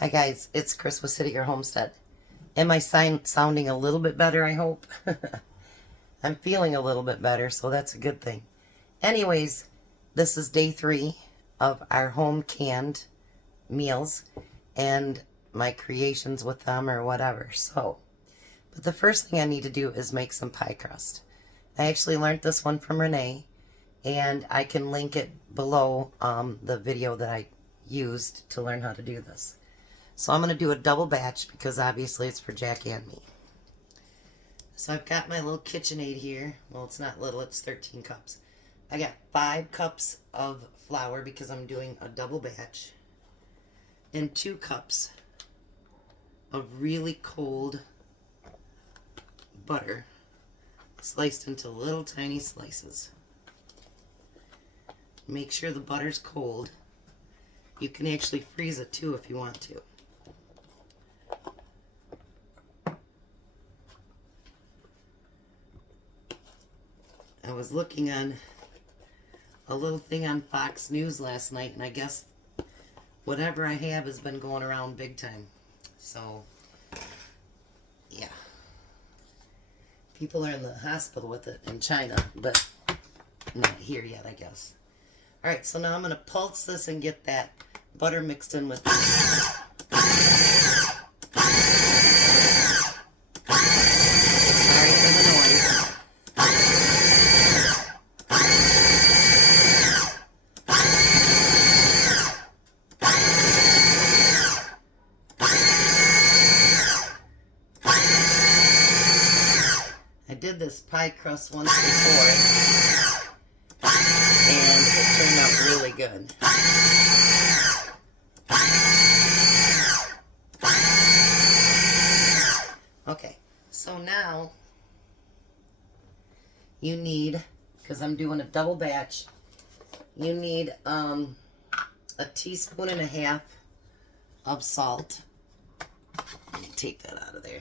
Hi guys, it's Chris with City Your Homestead. Am I sounding a little bit better, I hope? I'm feeling a little bit better, so that's a good thing. Anyways, this is day 3 of our home canned meals and my creations with them or whatever. But the first thing I need to do is make some pie crust. I actually learned this one from Renee, and I can link it below the video that I used to learn how to do this. So I'm going to do a double batch because obviously it's for Jackie and me. So I've got my little KitchenAid here. Well, it's not little, it's 13 cups. I got 5 cups of flour because I'm doing a double batch. And 2 cups of really cold butter sliced into little tiny slices. Make sure the butter's cold. You can actually freeze it too if you want to. I was looking on a little thing on Fox News last night, and I guess whatever I have has been going around big time. So, yeah. People are in the hospital with it in China, but not here yet, I guess. Alright, so now I'm going to pulse this and get that butter mixed in with this. Sorry for the noise. I did this pie crust once before, and it turned out really good. Okay, so now you need, because I'm doing a double batch, you need a teaspoon and a half of salt. Let me take that out of there.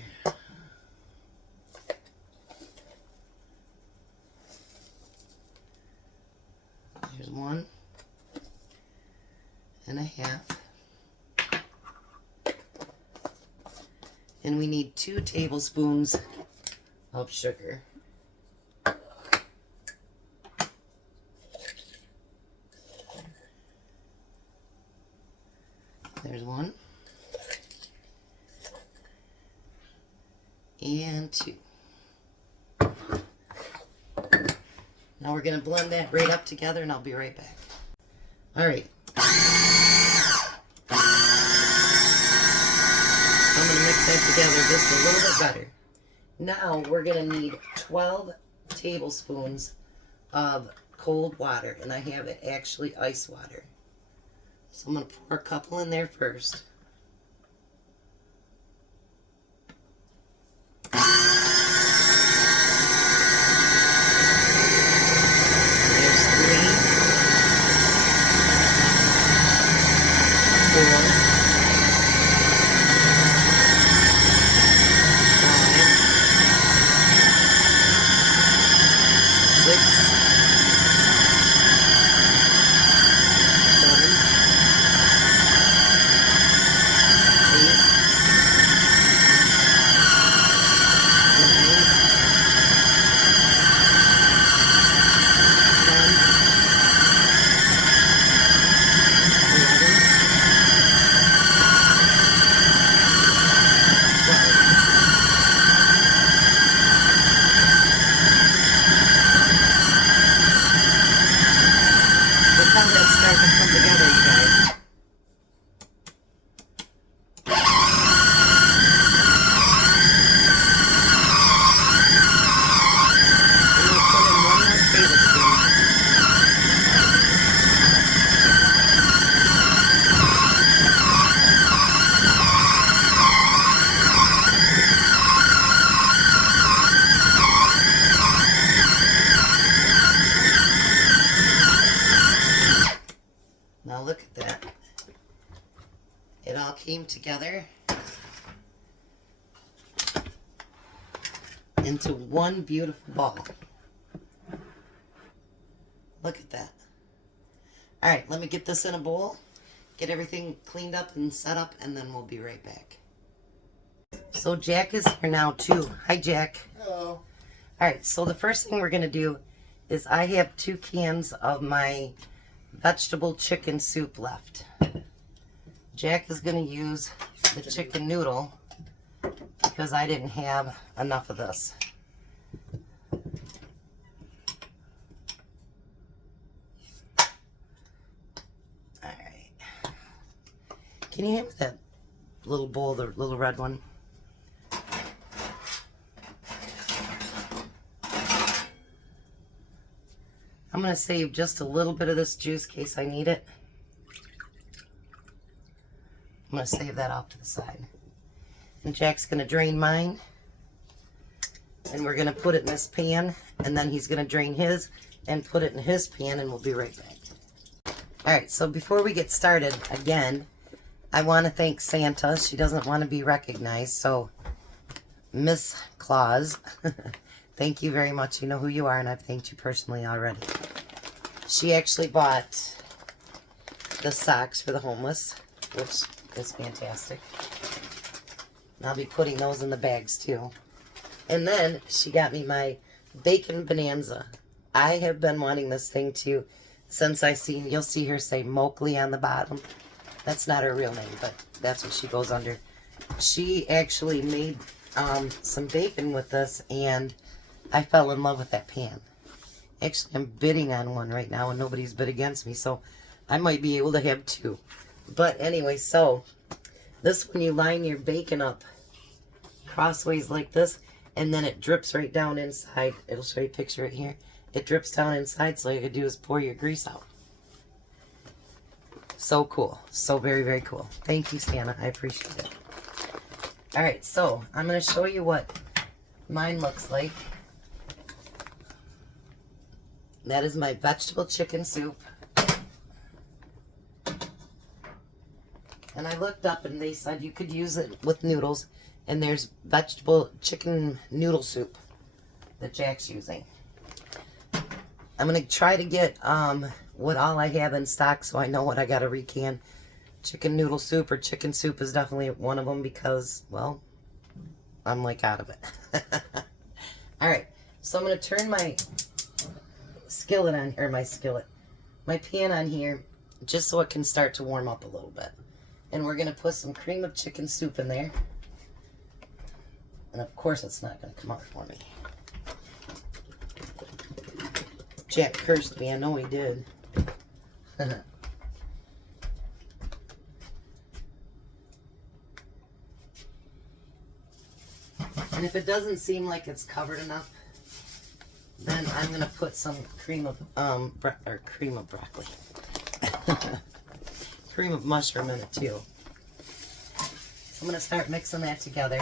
Here's 1 and a half. And we need 2 tablespoons of sugar. There's 1. And 2. Now we're going to blend that right up together, and I'll be right back. Alright. I'm going to mix that together just a little bit better. Now we're going to need 12 tablespoons of cold water, and I have it actually ice water. So I'm going to pour a couple in there first. Now look at that. It all came together into one beautiful ball. Look at that. Alright, let me get this in a bowl get everything cleaned up and set up, and then we'll be right back. So Jack is here now too. Hi, Jack. Hello. Alright, so the first thing we're going to do is I have 2 cans of my vegetable chicken soup left. Jack is going to use the chicken noodle because I didn't have enough of this. Alright. Can you hand me that little bowl, the little red one? I'm going to save just a little bit of this juice in case I need it. I'm going to save that off to the side. And Jack's going to drain mine. And we're going to put it in this pan. And then he's going to drain his and put it in his pan, and we'll be right back. Alright, so before we get started, again, I want to thank Santa. She doesn't want to be recognized, so Miss Claus, thank you very much. You know who you are, and I've thanked you personally already. She actually bought the socks for the homeless, which is fantastic. And I'll be putting those in the bags too. And then she got me my bacon bonanza. I have been wanting this thing too since I seen, you'll see her say Mowgli on the bottom. That's not her real name, but that's what she goes under. She actually made some bacon with this, and I fell in love with that pan. Actually, I'm bidding on one right now, and nobody's bid against me, so I might be able to have 2. But anyway, so this one, you line your bacon up crossways like this, and then it drips right down inside. It'll show you a picture right here. It drips down inside, so all you can do is pour your grease out. So cool. So very, very cool. Thank you, Santa. I appreciate it. Alright, so I'm going to show you what mine looks like. That is my vegetable chicken soup. And I looked up and they said you could use it with noodles. And there's vegetable chicken noodle soup that Jack's using. I'm going to try to get what all I have in stock so I know what I got to recan. Chicken noodle soup or chicken soup is definitely one of them because, well, I'm like out of it. Alright, so I'm going to turn my skillet on, or my pan on here, just so it can start to warm up a little bit. And we're going to put some cream of chicken soup in there. And of course it's not going to come out for me. Jack cursed me, I know he did. And if it doesn't seem like it's covered enough, then I'm going to put some cream of broccoli. Cream of mushroom in it too. So I'm going to start mixing that together.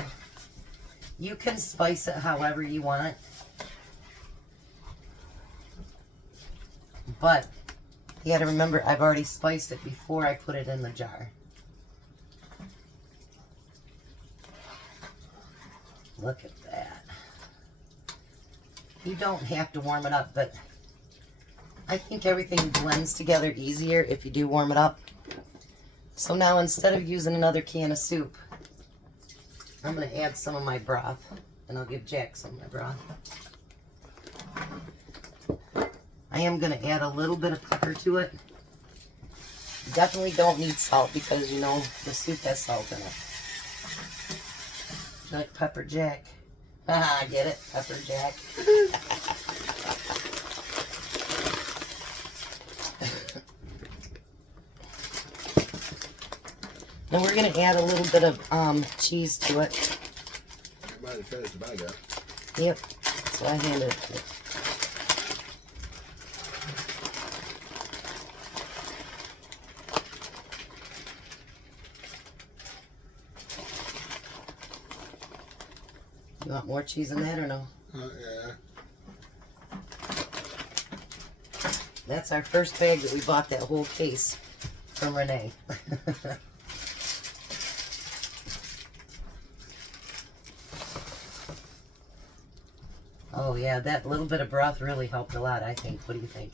You can spice it however you want. But you got to remember, I've already spiced it before I put it in the jar. Look at that. You don't have to warm it up, but I think everything blends together easier if you do warm it up. So now instead of using another can of soup, I'm going to add some of my broth, and I'll give Jack some of my broth. I am going to add a little bit of pepper to it. You definitely don't need salt because, you know, the soup has salt in it. You like pepper jack? Ah, I get it, pepper jack. Then we're going to add a little bit of cheese to it. Everybody finished the bag up. Yep, so I handed it to it. You want more cheese in that or no? Yeah. That's our first bag that we bought, that whole case from Renee. Oh yeah, that little bit of broth really helped a lot, I think. What do you think?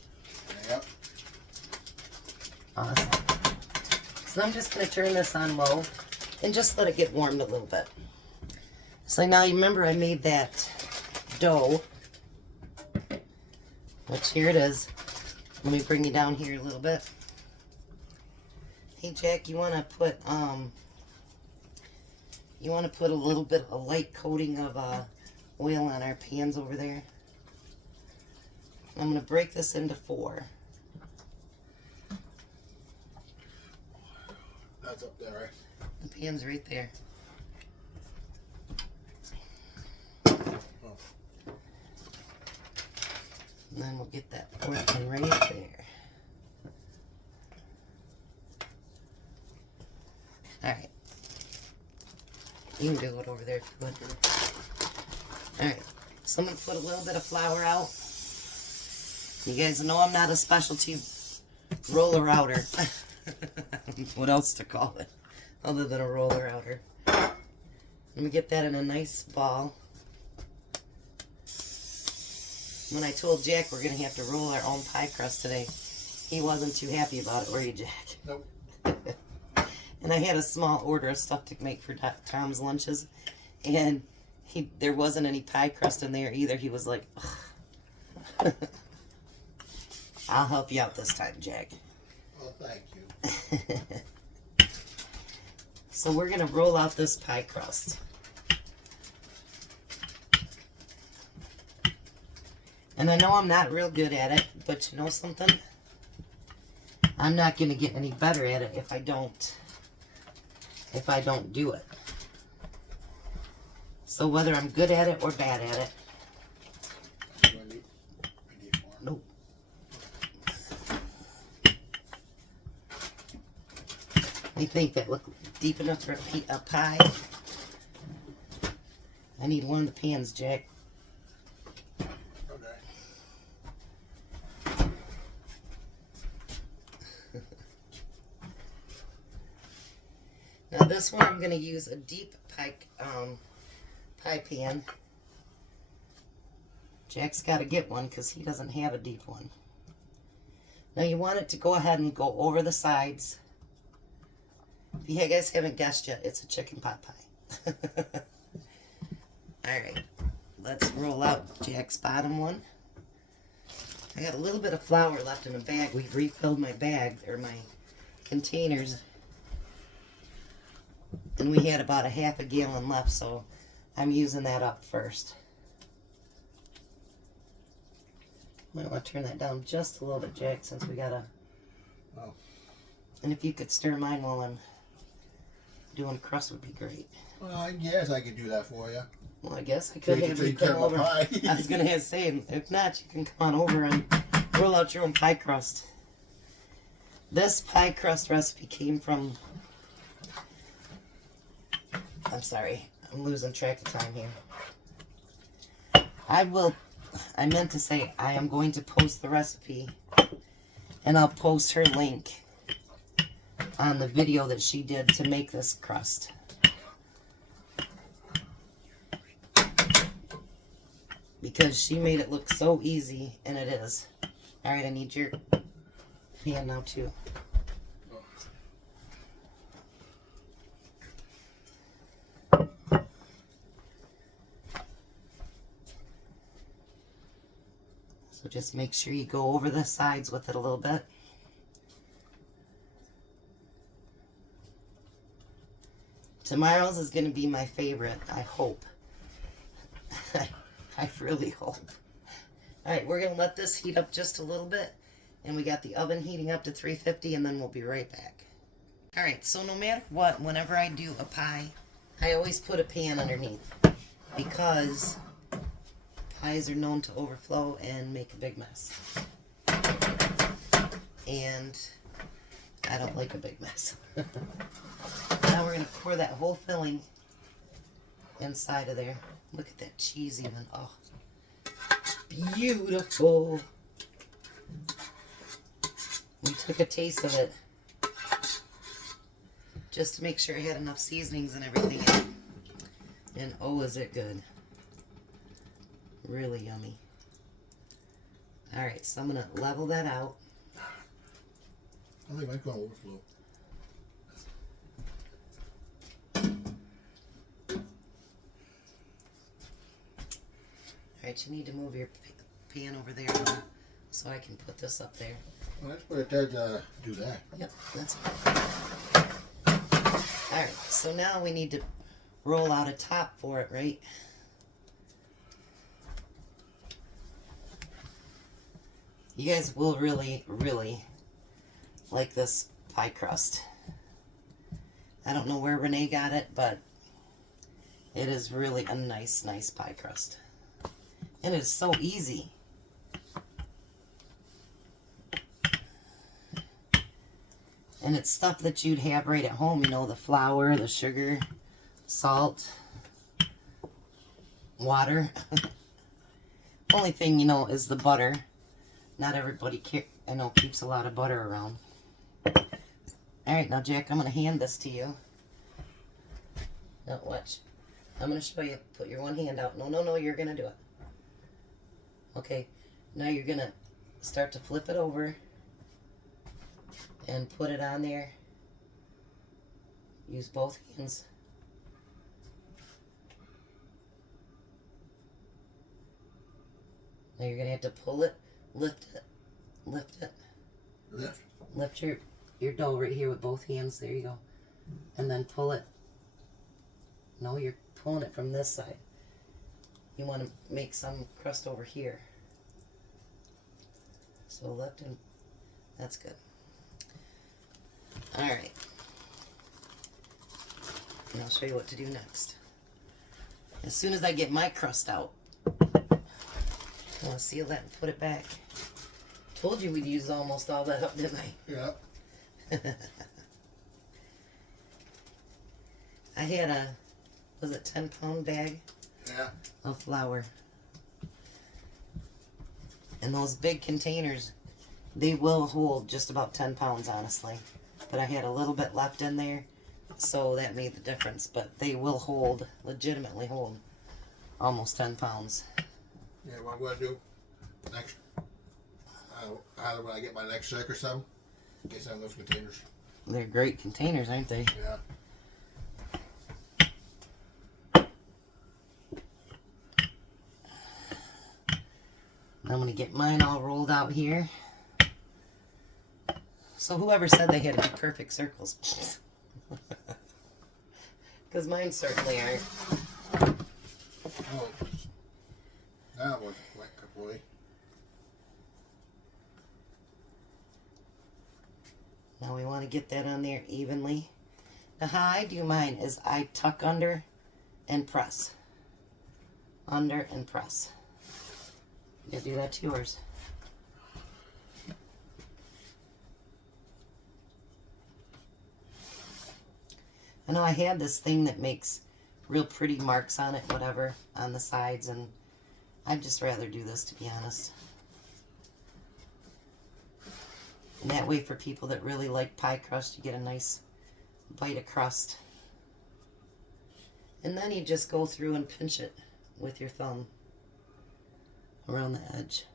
Yep. Awesome. So I'm just going to turn this on low and just let it get warmed a little bit. So now you remember I made that dough, which here it is. Let me bring you down here a little bit. Hey Jack, you want to put a little bit of a light coating of oil on our pans over there. I'm going to break this into 4. That's up there, right? The pan's right there. Oh. And then we'll get that 4th one right there. Alright. You can do it over there if you want to. Alright. So I'm going to put a little bit of flour out. You guys know I'm not a specialty roller outer. What else to call it other than a roller outer. Let me get that in a nice ball. When I told Jack we're going to have to roll our own pie crust today, he wasn't too happy about it, were you, Jack? Nope. And I had a small order of stuff to make for Tom's lunches, and there wasn't any pie crust in there either. He was like, ugh. I'll help you out this time, Jack. Well, thank you. So we're going to roll out this pie crust. And I know I'm not real good at it, but you know something? I'm not going to get any better at it if I don't do it. So whether I'm good at it or bad at it. Do I need more? Nope. I think that look deep enough for a pie. I need one of the pans, Jack. Okay. Now this one I'm going to use a deep pie pan. Jack's got to get one because he doesn't have a deep one. Now you want it to go ahead and go over the sides. If you guys haven't guessed yet, it's a chicken pot pie. Alright, let's roll out Jack's bottom one. I got a little bit of flour left in the bag. We've refilled my bag, or my containers. And we had about a half a gallon left, so I'm using that up first. Might want to turn that down just a little bit, Jack, since we got a... Oh. And if you could stir mine while I'm doing crust would be great. Well, I guess I could do that for you. Well, I guess I could have you come over. I was going to say, if not, you can come on over and roll out your own pie crust. This pie crust recipe came from... I'm sorry, I'm losing track of time here. I meant to say I am going to post the recipe, and I'll post her link on the video that she did to make this crust. Because she made it look so easy, and it is. Alright, I need your pan now too. So just make sure you go over the sides with it a little bit. Tomorrow's is going to be my favorite, I hope. I really hope. Alright, we're going to let this heat up just a little bit. And we got the oven heating up to 350, and then we'll be right back. Alright, so no matter what, whenever I do a pie, I always put a pan underneath. Because pies are known to overflow and make a big mess. And I don't like a big mess. Now we're going to pour that whole filling inside of there. Look at that cheese even. Oh, beautiful. We took a taste of it just to make sure I had enough seasonings and everything in it. And oh, is it good. Really yummy. Alright, so I'm going to level that out. I think mine's going to overflow. Alright, you need to move your pan over there now, so I can put this up there. Well, let's put it there to do that. Yep, that's alright, so now we need to roll out a top for it, right? You guys will really, really like this pie crust. I don't know where Renee got it, but it is really a nice, nice pie crust. And it's so easy. And it's stuff that you'd have right at home, you know, the flour, the sugar, salt, water. Only thing, you know, is the butter. Not everybody keeps a lot of butter around. Alright, now Jack, I'm going to hand this to you. Now watch. I'm going to show you. Put your one hand out. No, you're going to do it. Okay, now you're going to start to flip it over and put it on there. Use both hands. Now you're going to have to pull it, lift it, lift it. Lift your dough right here with both hands. There you go. And then pull it. No, you're pulling it from this side. You want to make some crust over here. So lift and that's good. Alright. And I'll show you what to do next. As soon as I get my crust out, I'll seal that and put it back. Told you we'd use almost all that up, didn't I? Yeah. I had a, was it 10-pound bag Yeah. of flour. And those big containers, they will hold just about 10 pounds, honestly. But I had a little bit left in there, so that made the difference. But they will hold, legitimately hold, almost 10 pounds. Yeah, what I'm going to do next, either when I get my next check or something, get some of those containers. They're great containers, aren't they? Yeah. I'm going to get mine all rolled out here. So whoever said they had to be perfect circles. Because mine certainly aren't. Oh, that was wet completely. Now we want to get that on there evenly. Now how I do mine is I tuck under and press. Under and press. You do that to yours. I know I had this thing that makes real pretty marks on it, whatever, on the sides, and I'd just rather do this, to be honest. And that way, for people that really like pie crust, you get a nice bite of crust. And then you just go through and pinch it with your thumb around the edge.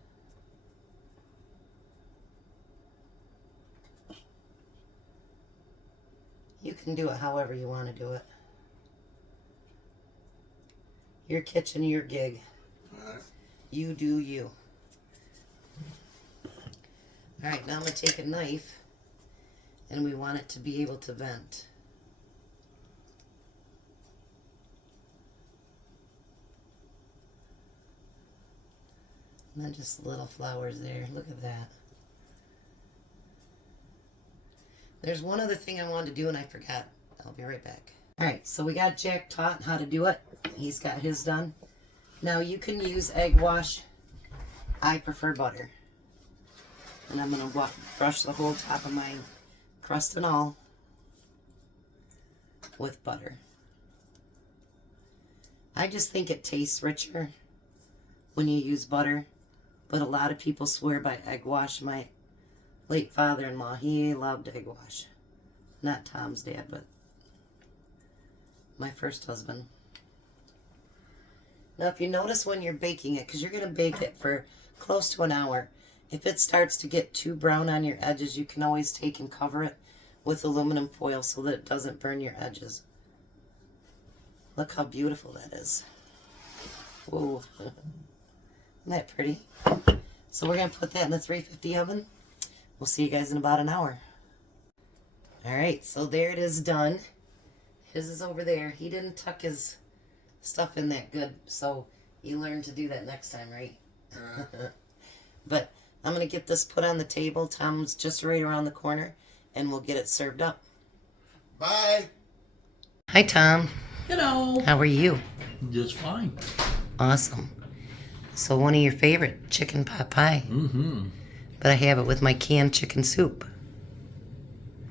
You can do it however you want to do it. Your kitchen, your gig. Alright. You do you. Alright, now I'm going to take a knife and we want it to be able to vent. And then just little flowers there. Look at that. There's one other thing I wanted to do and I forgot. I'll be right back. Alright, so we got Jack taught how to do it. He's got his done. Now you can use egg wash. I prefer butter. And I'm going to brush the whole top of my crust and all with butter. I just think it tastes richer when you use butter. But a lot of people swear by egg wash. My late father-in-law, he loved egg wash. Not Tom's dad, but my first husband. Now, if you notice when you're baking it, because you're going to bake it for close to an hour, if it starts to get too brown on your edges, you can always take and cover it with aluminum foil so that it doesn't burn your edges. Look how beautiful that is. Whoa. Isn't that pretty? So we're going to put that in the 350 oven. We'll see you guys in about an hour. Alright, so there it is done. His is over there. He didn't tuck his stuff in that good, so you learn to do that next time, right? But I'm going to get this put on the table. Tom's just right around the corner, and we'll get it served up. Bye. Hi, Tom. Hello. How are you? Just fine. Awesome. So one of your favorite, chicken pot pie. Mm-hmm. But I have it with my canned chicken soup.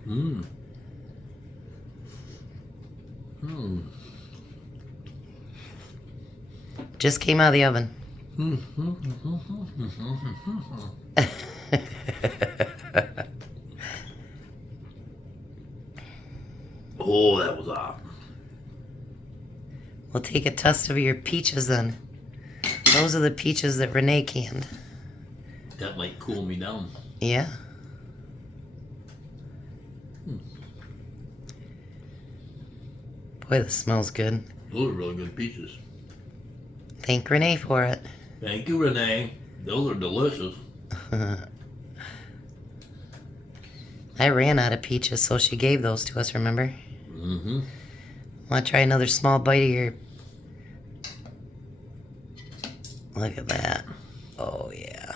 Mm. Mm. Just came out of the oven. Oh, that was hot. We'll take a test of your peaches then. Those are the peaches that Renee canned. That might cool me down. Yeah. Boy, this smells good. Those are really good peaches. Thank Renee for it. Thank you, Renee. Those are delicious. I ran out of peaches, so she gave those to us, remember? Mm-hmm. Want to try another small bite of your... Look at that. Oh, yeah.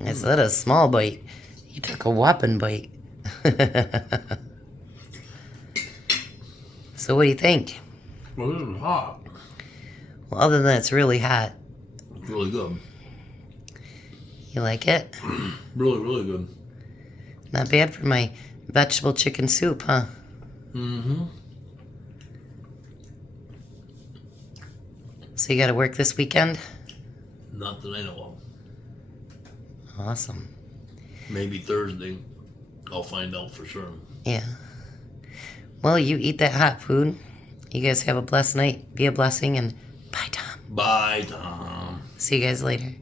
I said a small bite. You took a whopping bite. So what do you think? Well, this is hot. Well, other than it's really hot. It's really good. You like it? Really, really good. Not bad for my vegetable chicken soup, huh? Mm-hmm. So you got to work this weekend? Not that I know of. Awesome. Maybe Thursday. I'll find out for sure. Yeah. Well, you eat that hot food. You guys have a blessed night. Be a blessing, and bye, Tom. Bye, Tom. See you guys later.